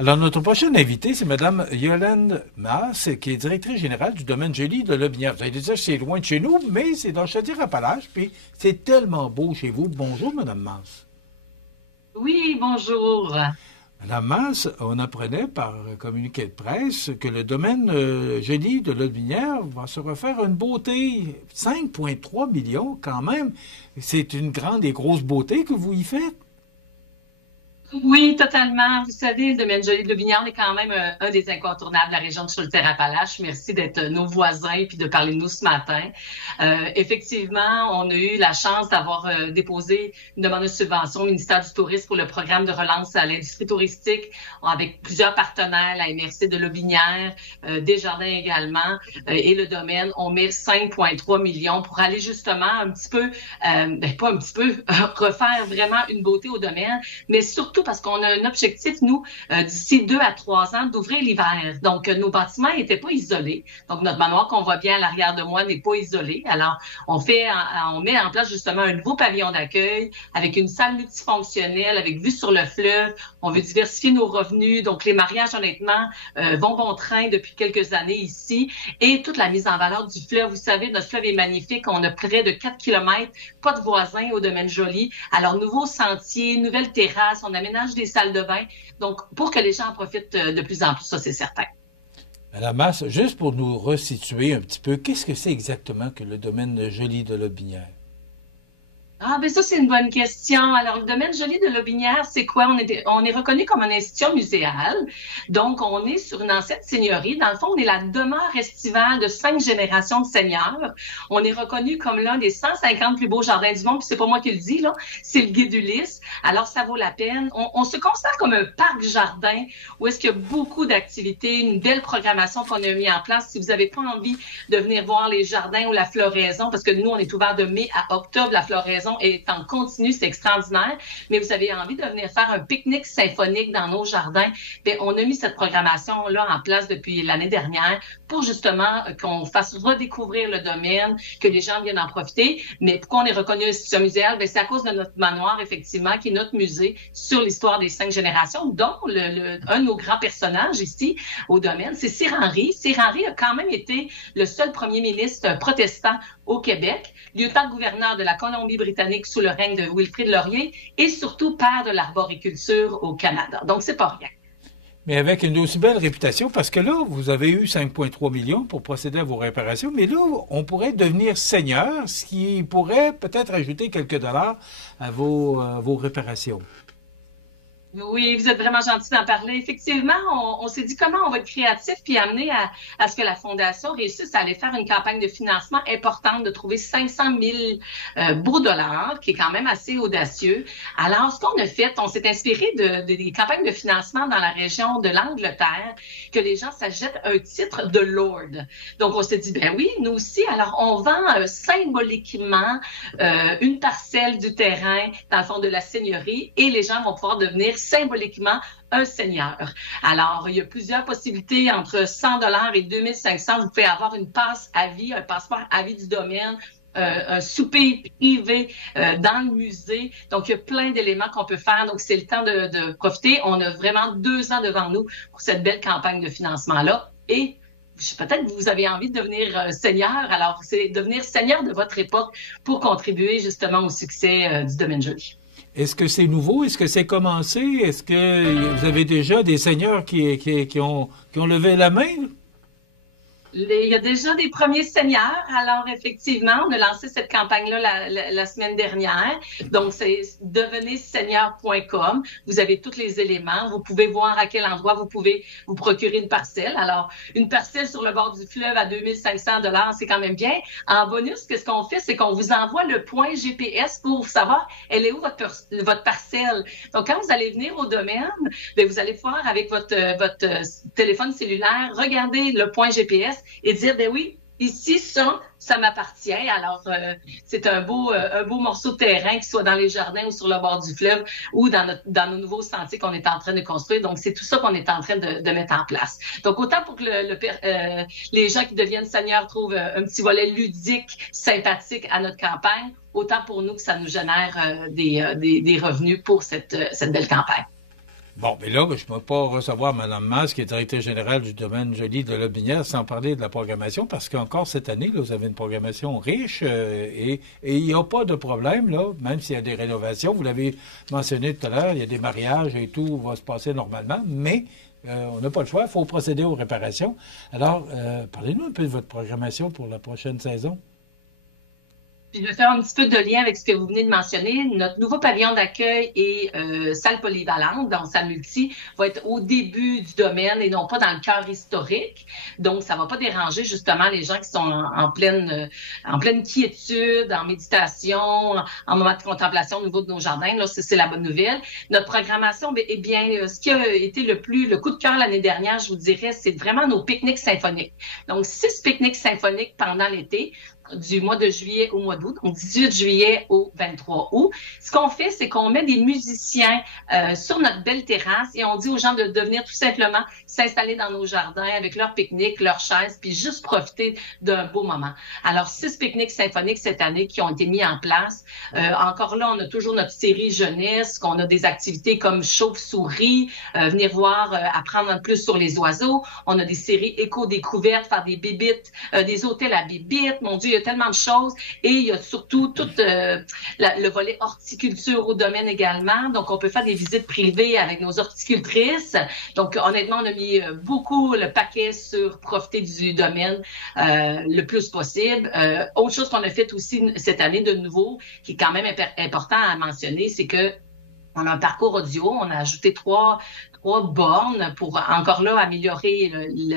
Alors, notre prochaine invitée, c'est Mme Yolande Masse, qui est directrice générale du domaine Joly de Lotbinière. Vous allez dire, c'est loin de chez nous, mais c'est dans Chaudière-Appalaches, puis c'est tellement beau chez vous. Bonjour, Mme Masse. Oui, bonjour. Mme Masse, on apprenait par communiqué de presse que le domaine Joly de Lotbinière va se refaire une beauté. 5,3 millions, quand même. C'est une grande et grosse beauté que vous y faites. Oui, totalement. Vous savez, le domaine Joly de Lotbinière est quand même un des incontournables de la région de Chaudière-Appalaches. Merci d'être nos voisins et puis de parler de nous ce matin. Effectivement, on a eu la chance d'avoir déposé une demande de subvention au ministère du Tourisme pour le programme de relance à l'industrie touristique avec plusieurs partenaires, la MRC de Lotbinière, Desjardins également, et le domaine. On met 5,3 millions pour aller justement un petit peu, pas un petit peu, refaire vraiment une beauté au domaine, mais surtout parce qu'on a un objectif, nous, d'ici 2 à 3 ans, d'ouvrir l'hiver. Donc, nos bâtiments n'étaient pas isolés. Donc, notre manoir qu'on voit bien à l'arrière de moi n'est pas isolé. Alors, on met en place justement un nouveau pavillon d'accueil avec une salle multifonctionnelle, avec vue sur le fleuve. On veut diversifier nos revenus. Donc, les mariages, honnêtement, vont bon train depuis quelques années ici. Et toute la mise en valeur du fleuve. Vous savez, notre fleuve est magnifique. On a près de 4 kilomètres, pas de voisins au domaine Joly. Alors, nouveaux sentiers, nouvelles terrasses, on aménage des salles de bain. Donc, pour que les gens en profitent de plus en plus, ça, c'est certain. Mme Masse, juste pour nous resituer un petit peu, qu'est-ce que c'est exactement que le domaine Joly de Lotbinière? Ah, ben ça, c'est une bonne question. Alors, le domaine Joly de Lotbinière, c'est quoi? On est reconnu comme une institution muséale. Donc, on est sur une ancienne seigneurie. Dans le fond, on est la demeure estivale de 5 générations de seigneurs. On est reconnu comme l'un des 150 plus beaux jardins du monde. Puis c'est pas moi qui le dis, là. C'est le guide Ulysse. Alors, ça vaut la peine. On se considère comme un parc-jardin où est-ce qu'il y a beaucoup d'activités, une belle programmation qu'on a mis en place. Si vous avez pas envie de venir voir les jardins ou la floraison, parce que nous, on est ouvert de mai à octobre, la floraison est en continu, c'est extraordinaire, mais vous avez envie de venir faire un pique-nique symphonique dans nos jardins, bien, on a mis cette programmation-là en place depuis l'année dernière pour justement qu'on fasse redécouvrir le domaine, que les gens viennent en profiter. Mais pourquoi on est reconnu institution muséale? Bien, c'est à cause de notre manoir, effectivement, qui est notre musée sur l'histoire des 5 générations, dont un de nos grands personnages ici au domaine, c'est Sir Henry. Sir Henry a quand même été le seul premier ministre protestant au Québec, lieutenant-gouverneur de la Colombie-Britannique sous le règne de Wilfrid Laurier et surtout père de l'arboriculture au Canada. Donc, c'est pas rien. Mais avec une aussi belle réputation, parce que là, vous avez eu 5,3 millions pour procéder à vos réparations, mais là, on pourrait devenir seigneur, ce qui pourrait peut-être ajouter quelques dollars à vos réparations. Oui, vous êtes vraiment gentil d'en parler. Effectivement, on s'est dit comment on va être créatif puis amener à ce que la Fondation réussisse à aller faire une campagne de financement importante, de trouver 500 000 beaux dollars, qui est quand même assez audacieux. Alors, ce qu'on a fait, on s'est inspiré des campagnes de financement dans la région de l'Angleterre, que les gens s'achètent un titre de Lord. Donc, on s'est dit, ben oui, nous aussi. Alors, on vend symboliquement une parcelle du terrain dans le fond de la seigneurie et les gens vont pouvoir devenir symboliquement un seigneur. Alors, il y a plusieurs possibilités entre 100 dollars et 2500. Vous pouvez avoir une passe à vie, un passeport à vie du domaine, un souper privé dans le musée. Donc, il y a plein d'éléments qu'on peut faire. Donc, c'est le temps de profiter. On a vraiment 2 ans devant nous pour cette belle campagne de financement-là. Et peut-être que vous avez envie de devenir seigneur. Alors, c'est devenir seigneur de votre époque pour contribuer justement au succès du domaine Joly. Est-ce que c'est nouveau? Est-ce que c'est commencé? Est-ce que vous avez déjà des seigneurs qui ont levé la main? Il y a déjà des premiers seigneurs. Alors, effectivement, on a lancé cette campagne-là la semaine dernière. Donc, c'est devenezseigneur.com. Vous avez tous les éléments. Vous pouvez voir à quel endroit vous pouvez vous procurer une parcelle. Alors, une parcelle sur le bord du fleuve à 2500 dollars, c'est quand même bien. En bonus, qu'est-ce qu'on fait? C'est qu'on vous envoie le point GPS pour savoir elle est où votre parcelle. Donc, quand vous allez venir au domaine, bien, vous allez pouvoir avec votre téléphone cellulaire, regarder le point GPS et dire, ben oui, ici, ça m'appartient. Alors, c'est un beau morceau de terrain, qui soit dans les jardins ou sur le bord du fleuve ou dans nos nouveaux sentiers qu'on est en train de construire. Donc, c'est tout ça qu'on est en train de mettre en place. Donc, autant pour que les gens qui deviennent seigneurs trouvent un petit volet ludique, sympathique à notre campagne, autant pour nous que ça nous génère des revenus pour cette belle campagne. Bon, mais là, je ne peux pas recevoir Mme Masse, qui est directrice générale du domaine Joly de Lotbinière, sans parler de la programmation, parce qu'encore cette année, là, vous avez une programmation riche et il n'y a pas de problème, là, même s'il y a des rénovations. Vous l'avez mentionné tout à l'heure, il y a des mariages et tout va se passer normalement, mais on n'a pas le choix, il faut procéder aux réparations. Alors, parlez-nous un peu de votre programmation pour la prochaine saison. Puis je vais faire un petit peu de lien avec ce que vous venez de mentionner. Notre nouveau pavillon d'accueil et salle polyvalente, donc salle multi, va être au début du domaine et non pas dans le cœur historique. Donc, ça va pas déranger justement les gens qui sont en pleine quiétude, en méditation, en moment de contemplation au niveau de nos jardins. Là, c'est la bonne nouvelle. Notre programmation, eh bien, ce qui a été le coup de cœur l'année dernière, je vous dirais, c'est vraiment nos pique-niques symphoniques. Donc, 6 pique-niques symphoniques pendant l'été, du mois de juillet au mois d'août, donc 18 juillet au 23 août. Ce qu'on fait, c'est qu'on met des musiciens sur notre belle terrasse et on dit aux gens de venir tout simplement s'installer dans nos jardins avec leur pique-nique, leurs chaises, puis juste profiter d'un beau moment. Alors, 6 pique-niques symphoniques cette année qui ont été mis en place. Encore là, on a toujours notre série jeunesse, qu'on a des activités comme chauve-souris, venir voir, apprendre un peu plus sur les oiseaux. On a des séries éco-découvertes, faire des bébites, des hôtels à bébites. Mon Dieu, il y a tellement de choses. Et il y a surtout tout le volet horticulture au domaine également. Donc, on peut faire des visites privées avec nos horticultrices. Donc, honnêtement, on a mis beaucoup le paquet sur profiter du domaine le plus possible. Autre chose qu'on a fait aussi cette année de nouveau, qui est quand même important à mentionner, c'est que on a un parcours audio, on a ajouté trois bornes pour encore là améliorer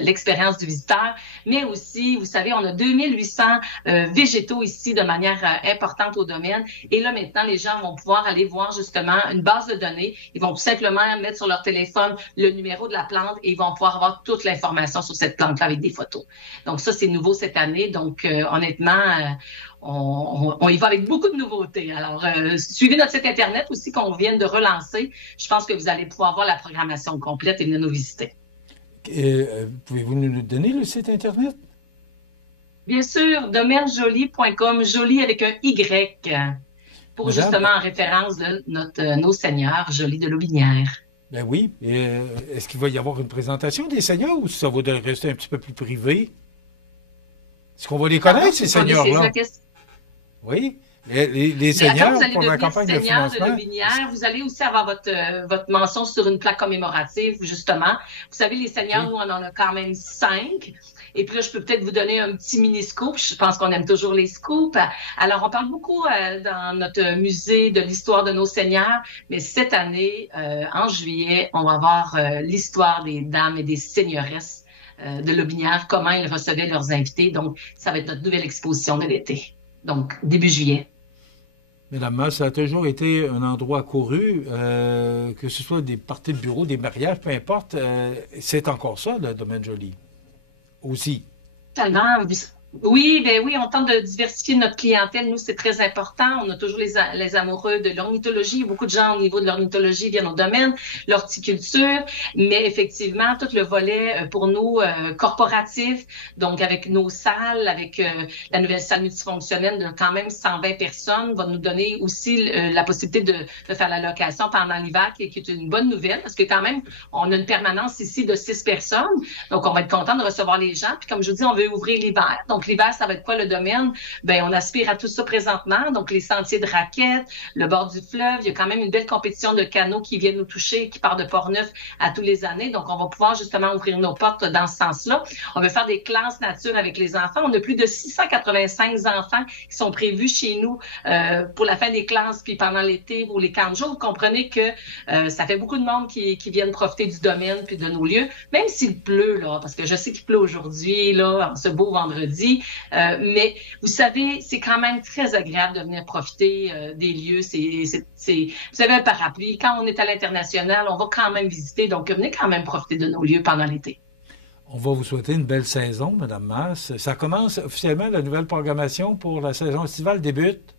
l'expérience du visiteur, mais aussi, vous savez, on a 2800 végétaux ici de manière importante au domaine. Et là, maintenant, les gens vont pouvoir aller voir justement une base de données. Ils vont tout simplement mettre sur leur téléphone le numéro de la plante et ils vont pouvoir avoir toute l'information sur cette plante-là avec des photos. Donc ça, c'est nouveau cette année. Donc honnêtement, on y va avec beaucoup de nouveautés. Alors, suivez notre site Internet aussi qu'on vient de relancer. Je pense que vous allez pouvoir voir la programmation complète et venir nous visiter. Pouvez-vous nous donner le site Internet? Bien sûr, domainejoly.com, Joly avec un Y, pour Madame, justement en référence de nos seigneurs, Joly de Lotbinière. Ben oui. Est-ce qu'il va y avoir une présentation des seigneurs ou ça va rester un petit peu plus privé? Est-ce qu'on va les connaître, ces seigneurs-là? Oui, les seigneurs pour la campagne de financement. De Lotbinière, vous allez aussi avoir votre mention sur une plaque commémorative, justement. Vous savez, les seigneurs, nous, on en a quand même 5. Et puis là, je peux peut-être vous donner un petit mini-scoop. Je pense qu'on aime toujours les scoops. Alors, on parle beaucoup dans notre musée de l'histoire de nos seigneurs, mais cette année, en juillet, on va avoir l'histoire des dames et des seigneuresses de Lotbinière, comment ils recevaient leurs invités. Donc, ça va être notre nouvelle exposition de l'été. Donc, début juillet. Mesdames, Masse, ça a toujours été un endroit couru, que ce soit des parties de bureau, des mariages, peu importe. C'est encore ça, le domaine Joly. Aussi. Tellement. Oui, ben oui, on tente de diversifier notre clientèle. Nous, c'est très important. On a toujours les amoureux de l'ornithologie. Beaucoup de gens au niveau de l'ornithologie viennent au domaine, l'horticulture, mais effectivement, tout le volet pour nous corporatif, donc avec nos salles, avec la nouvelle salle multifonctionnelle de quand même 120 personnes, va nous donner aussi la possibilité de faire la location pendant l'hiver, qui est une bonne nouvelle, parce que quand même, on a une permanence ici de 6 personnes, donc on va être content de recevoir les gens. Puis comme je vous dis, on veut ouvrir l'hiver. Donc, l'hiver, ça va être quoi le domaine? Ben, on aspire à tout ça présentement. Donc, les sentiers de raquettes, le bord du fleuve. Il y a quand même une belle compétition de canots qui viennent nous toucher, qui part de Port-Neuf à tous les années. Donc, on va pouvoir justement ouvrir nos portes dans ce sens-là. On veut faire des classes nature avec les enfants. On a plus de 685 enfants qui sont prévus chez nous pour la fin des classes, puis pendant l'été ou les 40 jours. Vous comprenez que ça fait beaucoup de monde qui viennent profiter du domaine puis de nos lieux, même s'il pleut, là, parce que je sais qu'il pleut aujourd'hui, là, en ce beau vendredi. Mais vous savez, c'est quand même très agréable de venir profiter des lieux. Vous savez, un parapluie, quand on est à l'international, on va quand même visiter. Donc, venez quand même profiter de nos lieux pendant l'été. On va vous souhaiter une belle saison, Mme Masse. Ça commence officiellement, la nouvelle programmation pour la saison estivale débute?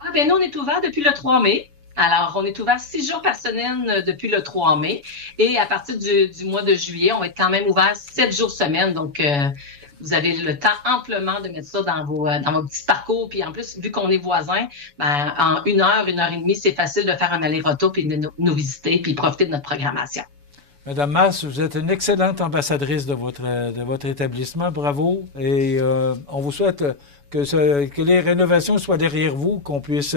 Ah, bien, nous, on est ouvert depuis le 3 mai. Alors, on est ouvert 6 jours par semaine depuis le 3 mai. Et à partir du mois de juillet, on va être quand même ouvert 7 jours semaine. Donc, vous avez le temps amplement de mettre ça dans vos petits parcours. Puis en plus, vu qu'on est voisins, ben, en 1 heure et demie, c'est facile de faire un aller-retour puis de nous visiter puis profiter de notre programmation. Madame Masse, vous êtes une excellente ambassadrice de votre établissement. Bravo. Et on vous souhaite que les rénovations soient derrière vous, qu'on puisse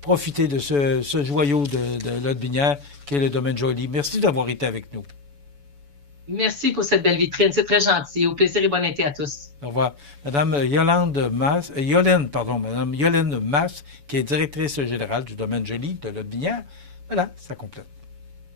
profiter de ce joyau de Lotbinière qui est le domaine Joly. Merci d'avoir été avec nous. Merci pour cette belle vitrine. C'est très gentil. Au plaisir et bon été à tous. Au revoir. Madame Yolène Masse, qui est directrice générale du domaine Joly de Lotbinière. Voilà, ça complète.